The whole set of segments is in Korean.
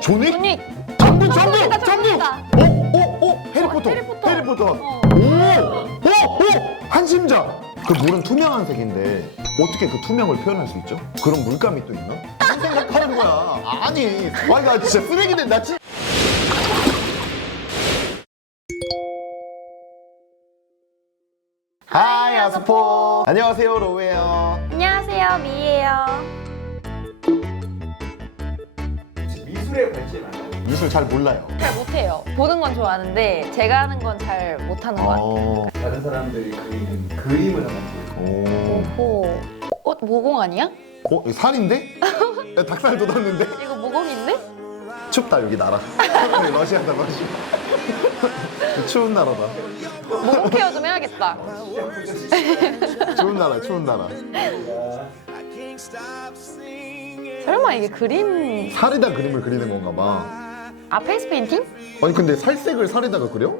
조닉? 조닉. 정답! 정답이다. 해리포터. 해리포터. 해리포터. 어. 한심자. 그 물은 투명한 색인데 어떻게 그 투명을 표현할 수 있죠? 그런 물감이 또 있나? 무슨 생각하는 거야? 아니, 나 진짜 쓰레기네. 나 진짜. 하이 아스포. 안녕하세요, 로우예요. 안녕하세요, 미예요. 미술에 관심 많아요? 미술 잘 몰라요. 잘 못해요. 보는 건 좋아하는데 제가 하는 건 잘 못하는 것 같아요. 다른 사람들이 그리는 그림을 한번 보여요. 오. 모공 아니야? 이거 살인데? 야, 닭살 돋았는데? 이거 모공인데? 춥다, 여기 나라. 러시아다, 러시아. 추운 나라다. 모공 케어 좀 해야겠다. 추운 나라, 추운 나라. 설마 이게 그림... 살에다 그림을 그리는 건가 봐. 아, 페이스 페인팅? 아니, 근데 살색을 살에다가 그려?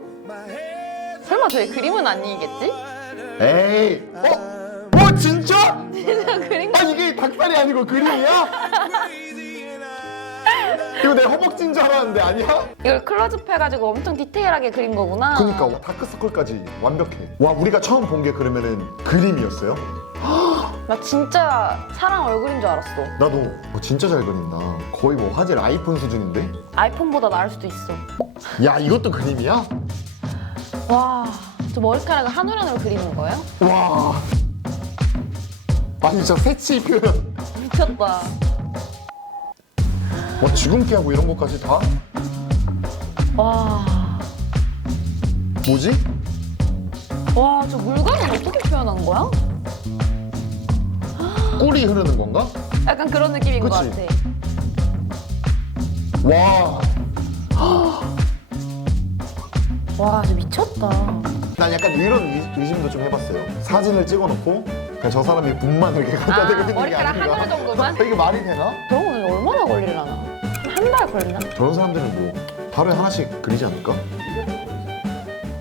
설마 저희 그림은 아니겠지? 에이. 진짜? 진짜 그림... 아, 이게 닭살이 아니고 그림이야? 이거 내 허벅지인 줄 알았는데 아니야? 이걸 클로즈업 해가지고 엄청 디테일하게 그린 거구나. 그니까 다크서클까지 완벽해. 와, 우리가 처음 본 게 그러면은 그림이었어요? 나 진짜 사람 얼굴인 줄 알았어. 나도 진짜 잘 그린다. 거의 뭐 화질 아이폰 수준인데? 아이폰보다 나을 수도 있어. 야, 이것도 그림이야? 와, 저 머리카락을 한 올 한 올 그리는 거예요? 와. 아니, 진짜 새치 표현. 미쳤다. 주근깨하고 이런 것까지 다? 와, 뭐지? 와, 저 물감은 어떻게 표현한 거야? 꿀이 흐르는 건가? 약간 그런 느낌인 것 그치? 같아. 와. 와, 진짜 미쳤다. 난 약간 이런 의심도 좀 해봤어요. 사진을 찍어놓고 그냥 저 사람이 분만 이렇게 갖다 대고 있는 게 머리카락 아닌가? 한 올 정도만? 이게 말이 되나? 저런 거는 얼마나 걸리려나? 한 달 걸리나? 저런 사람들은 뭐 하루에 하나씩 그리지 않을까?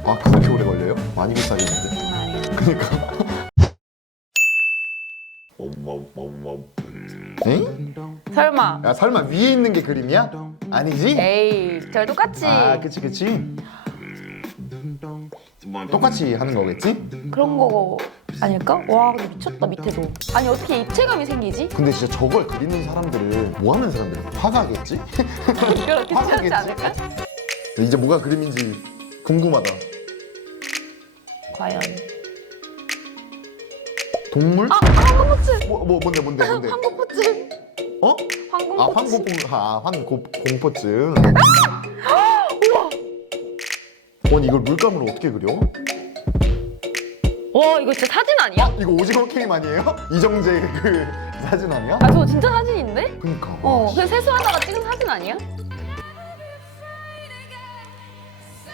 아, 그렇게 오래 걸려요? 많이 비싸겠는데. 아니야. 그니까. 엥? 설마. 야, 설마 위에 있는 게 그림이야? 아니지? 에이, 저 똑같이. 아, 그치. 똑같이 하는 거겠지? 그런 거 아닐까? 와, 근데 미쳤다, 밑에도. 아니, 어떻게 입체감이 생기지? 근데 진짜 저걸 그리는 사람들은 뭐 하는 사람들이야? 화가겠지? 그렇게 화가겠지? 치지 않을까? 이제 뭐가 그림인지 궁금하다. 과연. 동물? 황금포츠! 뭔데? 황금포츠! 어? 황금포츠! 황공포증. 아니, 이걸 물감으로 어떻게 그려? 와, 이거 진짜 사진 아니야? 이거 오징어 게임 아니에요? 이정재 그 사진 아니야? 아, 저거 진짜 사진인데? 그니까. 그냥 세수하다가 찍은 사진 아니야?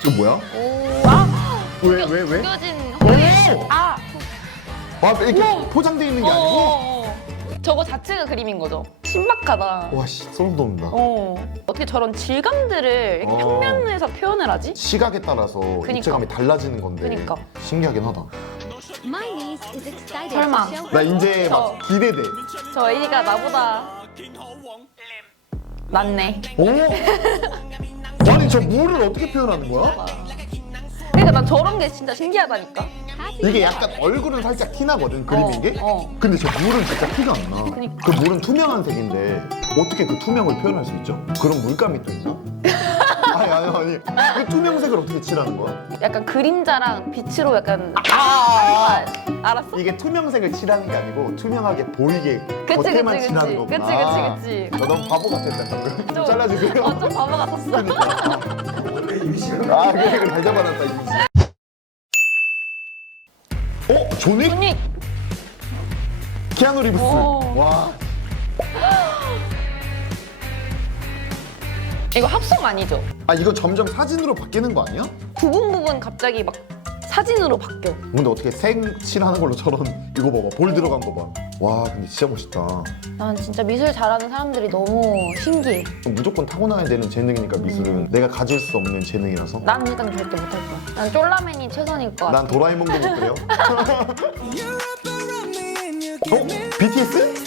이거 뭐야? 오, 아! 왜? 구겨진 허리. 오! 아! 이렇게 우와. 포장돼 있는 게 아니고? 저거 자체가 그림인 거죠? 신박하다. 와, 씨, 소름 돋는다. 어떻게 저런 질감들을 이렇게 평면에서 표현을 하지? 시각에 따라서 그니까. 입체감이 달라지는 건데 그니까. 신기하긴 하다. My niece is excited 설마. to show 나 이제 저. 막 기대돼. 저 A가 나보다 낫네. 오? 아니, 저 물을 어떻게 표현하는 거야? 그러니까 난 저런 게 진짜 신기하다니까. 이게 약간 얼굴은 살짝 티나거든, 그림인 게? 근데 저 물은 진짜 티가 안 나. 그니까. 그 물은 투명한 색인데 어떻게 그 투명을 표현할 수 있죠? 그런 물감이 또 있나? 아니. 그 투명색을 어떻게 칠하는 거야? 약간 그림자랑 빛으로 약간 알았어? 이게 투명색을 칠하는 게 아니고 투명하게 보이게 그치, 겉에만 그치, 칠하는 그치. 거구나. 그치. 나 너무 바보 같았다, 방금. 좀 잘라주세요. 좀 바보 같았어. 그러니까. 원래 유시가 그래, 잘 잡아놨다, 이미지. 조닉? 손이 키아누 리브스. 오. 와. 이거 합성 아니죠? 이거 점점 사진으로 바뀌는 거 아니야? 부분 갑자기 막 사진으로 바뀌어. 근데 어떻게 생칠하는 걸로 저런 이거 봐봐, 볼 들어간 거 봐. 와, 근데 진짜 멋있다. 난 진짜 미술 잘하는 사람들이 너무 신기해. 무조건 타고나야 되는 재능이니까 미술은 내가 가질 수 없는 재능이라서. 난 일단 절대 못할 거야. 난 쫄라맨이 최선일 것 같아. 난 도라에몽도 못 그려. BTS?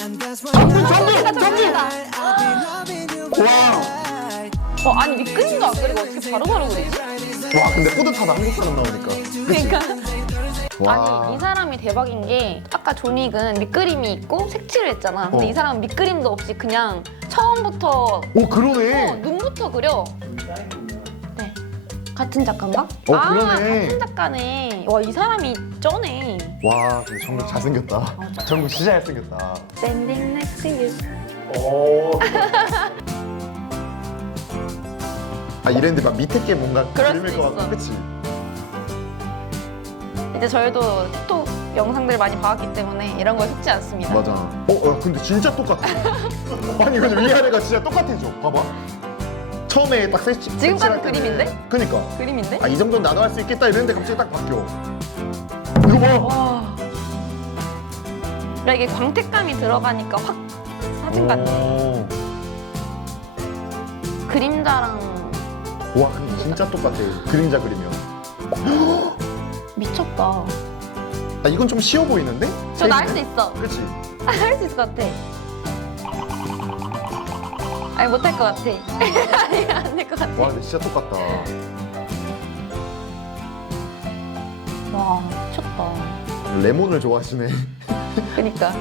정답이다. 와. 아니 밑그림도 안 그리고 어떻게 바로바로 그리지? 와 근데 뿌듯하다 한국 사람 나오니까. 그러니까 와. 아니 이 사람이 대박인 게 아까 존윅은 밑그림이 있고 색칠을 했잖아. 근데 어. 이 사람은 밑그림도 없이 그냥 처음부터 오 그러네. 눈부터 그려. 네. 같은 작가인가? 그러네. 같은 작가네. 와 이 사람이 쩌네. 와 근데 정국 잘생겼다. 정국 진짜 잘생겼다. Standing next to you. 오. 아 이랬는데 막 밑에 게 뭔가 그럴 그림일 수도 것 같고 있어. 그치? 이제 저희도 틱톡 영상들 많이 봐왔기 때문에 이런 거에 속지 않습니다. 맞아. 근데 진짜 똑같아. 아니 근데 위아래가 진짜 똑같아져. 봐봐. 처음에 딱 지금까지 그림인데? 그니까. 그림인데? 이 정도는 나도 할 수 있겠다 이랬는데 갑자기 딱 바뀌어. 이거 봐. 와. 그러니까 이게 광택감이 들어가니까 확 사진 같네. 그림자랑 와 근데 진짜 똑같아. 그림자 그리면. 미쳤다. 이건 좀 쉬워 보이는데? 저 나 할 수 있어. 그치? 할 수 있을 것 같아. 아니 못할 것 같아. 아니 안 될 것 같아. 와 근데 진짜 똑같다. 와 미쳤다. 레몬을 좋아하시네. 그니까.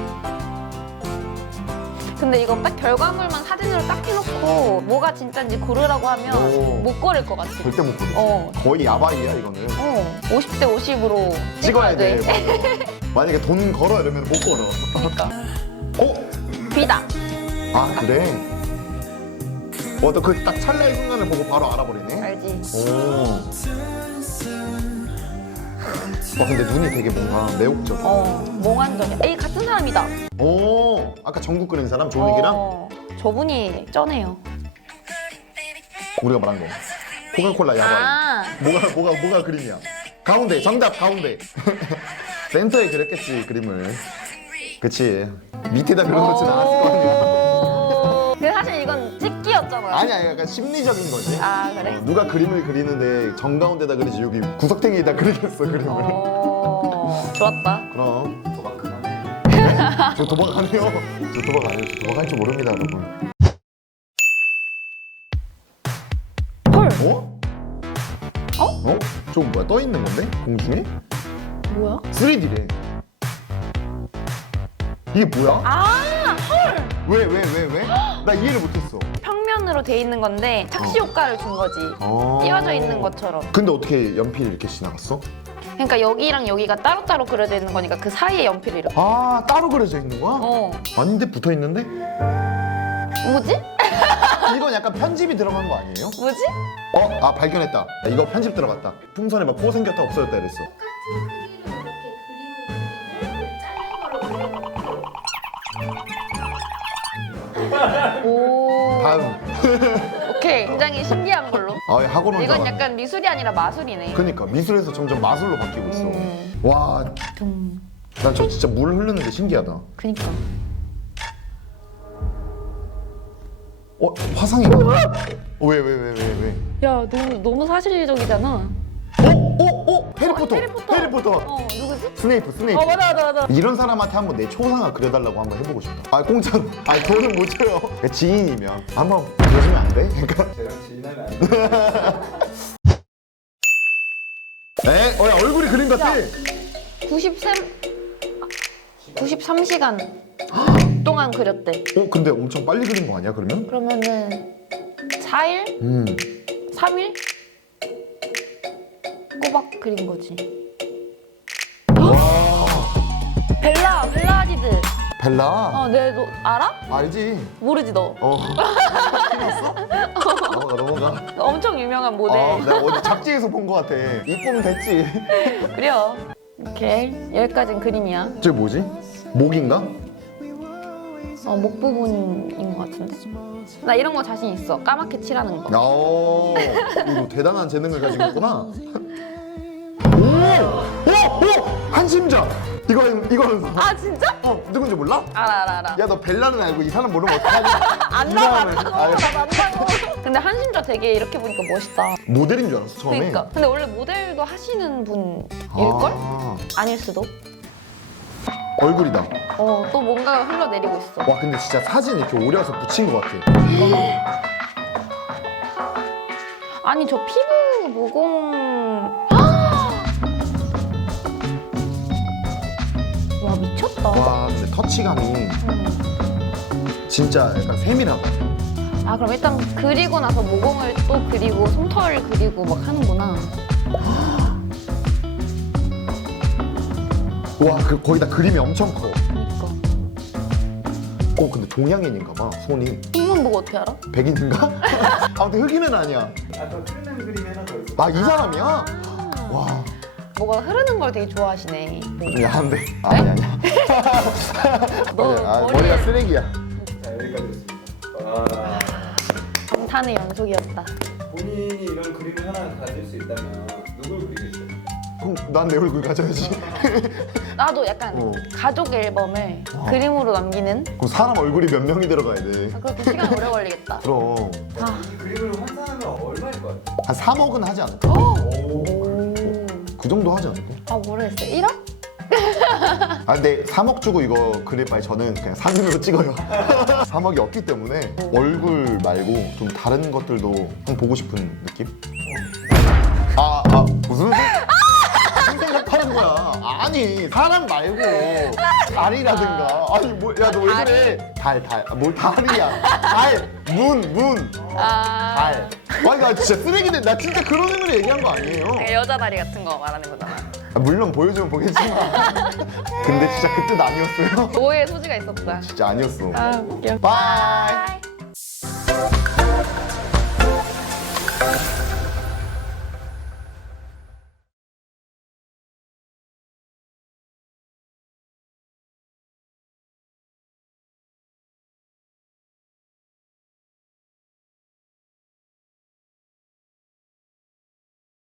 근데 이거 딱 결과물만 사진으로 딱 해놓고 뭐가 진짜인지 고르라고 하면 오. 못 고를 것 같아. 절대 못 보겠어. 어. 거의 야바이야 이거는. 50대 50으로 찍어야 돼. 맞아. 만약에 돈 걸어 이러면 못 걸어. 그러니까. 어? 비다. 아 그래? 너 그 딱 찰나의 순간을 보고 바로 알아버리네. 알지. 오. 근데 눈이 되게 뭔가 매혹적. 몽환적이야. 에이 같은 사람이다. 오. 아까 전국 그린 사람 존윅이랑 저분이 쩌네요. 우리가 말한 거. 코카콜라 야바이. 아. 뭐가 그림이야? 가운데 정답 가운데. 센터에 그렸겠지 그림을. 그치. 밑에다 그려놓진 않았을 거 아니야. 근데 사실 이건 찍기였잖아요. 아니야 약간 심리적인 거지. 아 그래? 누가 그림을 그리는데 정가운데다 그리지 여기 구석탱이에다 그리겠어 그림을. 좋았다. 그럼 도박하네. 저 도박 안 해요. 저 도박 안 해요. 저 도박할 줄 모릅니다 여러분. 헐. 어? 어? 저거 뭐야 떠 있는 건데 공중에? 뭐야? 3D래. 이게 뭐야? 아 헐. 왜? 나 이해를 못했어. 평면으로 돼 있는 건데 착시 효과를 준 거지. 띄워져 있는 것처럼. 근데 어떻게 연필이 이렇게 지나갔어? 그러니까 여기랑 여기가 따로따로 그려져 있는 거니까 그 사이에 연필이 이렇게. 아 따로 그려져 있는 거야? 아닌데 붙어 있는데? 뭐지? 이건 약간 편집이 들어간 거 아니에요? 뭐지? 발견했다. 이거 편집 들어갔다. 풍선에 막 코 생겼다 없어졌다 이랬어. 오. 다음. 오케이. 굉장히 신기한 걸로. 학원은 이건 약간 미술이 아니라 마술이네. 그니까 미술에서 점점 마술로 바뀌고 있어. 와, 좀. 난 저 진짜 물 흐르는데 신기하다. 그니까. 화상이다. 왜? 야 너무 사실적이잖아. 해리포터. 누구지? 스네이프. 맞아. 이런 사람한테 한번 내 초상화 그려달라고 한번 해보고 싶다. 공짜로. 돈은 못 줘요. 지인이면 한번 그려주면 안 돼? 그러니까. 쟤랑 지인하면 안 돼. 야, 얼굴이 그림 같아. 93시간 동안 그렸대. 근데 엄청 빨리 그린 거 아니야 그러면? 그러면은 4일? 3일? 꼬박 그린 거지. 벨라 하디드. 벨라? 너 알아? 알지. 모르지 너. 알았어? 넘어가. 엄청 유명한 모델. 내가 어디 잡지에서 본 거 같아. 이쁘면 됐지. 그래요. 오케이. 여기까지는 그림이야. 저게 뭐지? 목인가? 목 부분인 것 같은데. 나 이런 거 자신 있어. 까맣게 칠하는 거. 이거 대단한 재능을 가지고 있구나. 한심자. 이거 아 진짜? 누군지 몰라? 알아. 야 너 벨라는 알고 이 사람 모르면 어떡하냐? 안다고. 근데 한심자 되게 이렇게 보니까 멋있다. 모델인 줄 알았어 처음에. 그러니까. 근데 원래 모델도 하시는 분일걸? 아닐 수도. 얼굴이다. 또 뭔가가 흘러내리고 있어. 와 근데 진짜 사진 이렇게 오려서 붙인 것 같아. 아니 저 피부 모공 와 미쳤다. 와 근데 터치감이 진짜 약간 세밀하다. 아 그럼 일단 그리고 나서 모공을 또 그리고 솜털 그리고 막 하는구나. 와 거기다 그림이 엄청 커. 그러니까. 근데 동양인인가 봐 손이. 이만 보고 어떻게 알아? 백인인가? 아무튼 흑인은 아니야. 아까 흐르는 그림이 하나 더 있어. 아 이 사람이야? 와 뭐가 흐르는 걸 되게 좋아하시네. 미안한데 아니야. 너 머리가 쓰레기야. 자 여기까지였습니다. 와. 감탄의 연속이었다. 본인이 이런 그림을 하나 가질 수 있다면 누굴 그리겠어요? 그럼 난 내 얼굴 가져야지. 나도 약간 가족 앨범을 그림으로 남기는. 그럼 사람 얼굴이 몇 명이 들어가야 돼. 아, 그것도 시간 오래 걸리겠다. 그럼 아. 이 그림을 환산하면 얼마일 것 같아요? 한 3억은 하지 않을까? 오. 그 정도 하지 않을까? 아 모르겠어. 1억? 아 근데 3억 주고 이거 그릴 바에 저는 그냥 사진으로 찍어요. 3억이 없기 때문에 얼굴 말고 좀 다른 것들도 좀 보고 싶은 느낌? 무슨 생각하는 거야? 아니 사람 말고 달이라든가 아니 야 너 왜 그래? 뭘 달이야? 문 달. 아니 나 진짜 쓰레기인데 나 진짜 그런 의미로 얘기한 거 아니에요. 여자 다리 같은 거 말하는 거잖아. 물론 보여주면 보겠지만 근데 진짜 그때는 아니었어요. 오해의 소지가 있었다. 진짜 아니었어. 아 웃겨. 바이.